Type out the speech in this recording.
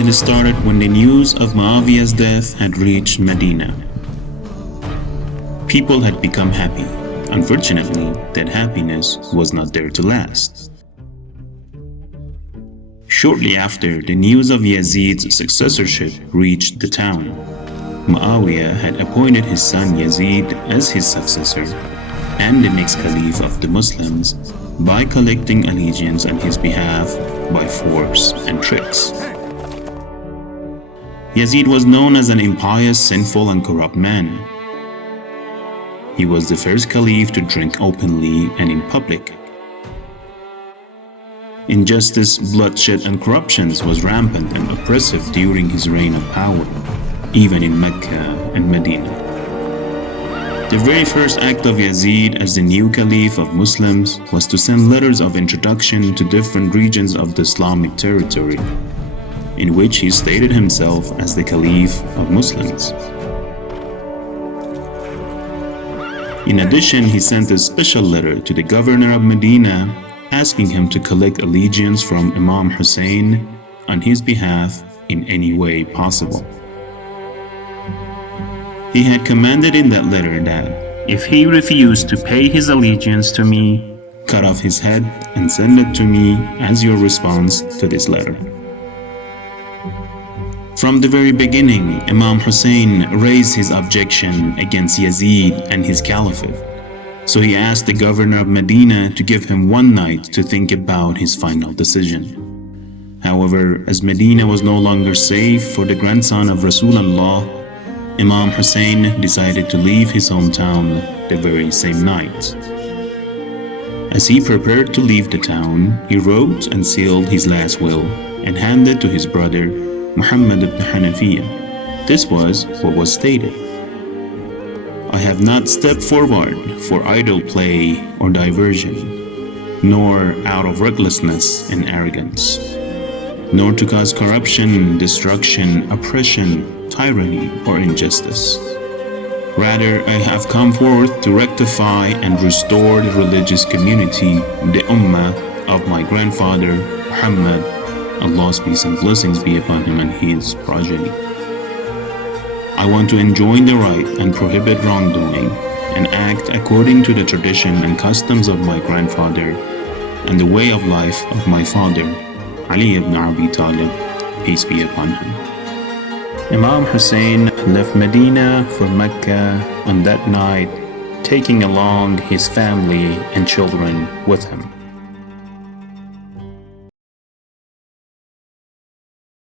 It started when the news of Muawiyah's death had reached Medina. People had become happy. Unfortunately, that happiness was not there to last. Shortly after, the news of Yazid's successorship reached the town. Muawiyah had appointed his son Yazid as his successor and the next caliph of the Muslims by collecting allegiance on his behalf by force and tricks. Yazid was known as an impious, sinful, and corrupt man. He was the first caliph to drink openly and in public. Injustice, bloodshed, and corruptions was rampant and oppressive during his reign of power, even in Mecca and Medina. The very first act of Yazid as the new caliph of Muslims was to send letters of introduction to different regions of the Islamic territory, in which he stated himself as the caliph of Muslims. In addition, he sent a special letter to the governor of Medina asking him to collect allegiance from Imam Hussain on his behalf in any way possible. He had commanded in that letter that, if he refused to pay his allegiance to me, cut off his head and send it to me as your response to this letter. From the very beginning, Imam Hussain raised his objection against Yazid and his caliphate, so he asked the governor of Medina to give him one night to think about his final decision. However, as Medina was no longer safe for the grandson of Rasulullah, Imam Hussain decided to leave his hometown the very same night. As he prepared to leave the town, he wrote and sealed his last will and handed to his brother Muhammad ibn Hanafiya. This was what was stated: I have not stepped forward for idle play or diversion, nor out of recklessness and arrogance, nor to cause corruption, destruction, oppression, tyranny, or injustice. Rather, I have come forth to rectify and restore the religious community, the Ummah of my grandfather Muhammad, Allah's peace and blessings be upon him and his progeny. I want to enjoin the right and prohibit wrongdoing, and act according to the tradition and customs of my grandfather and the way of life of my father, Ali ibn Abi Talib, peace be upon him. Imam Hussain left Medina for Mecca on that night, taking along his family and children with him.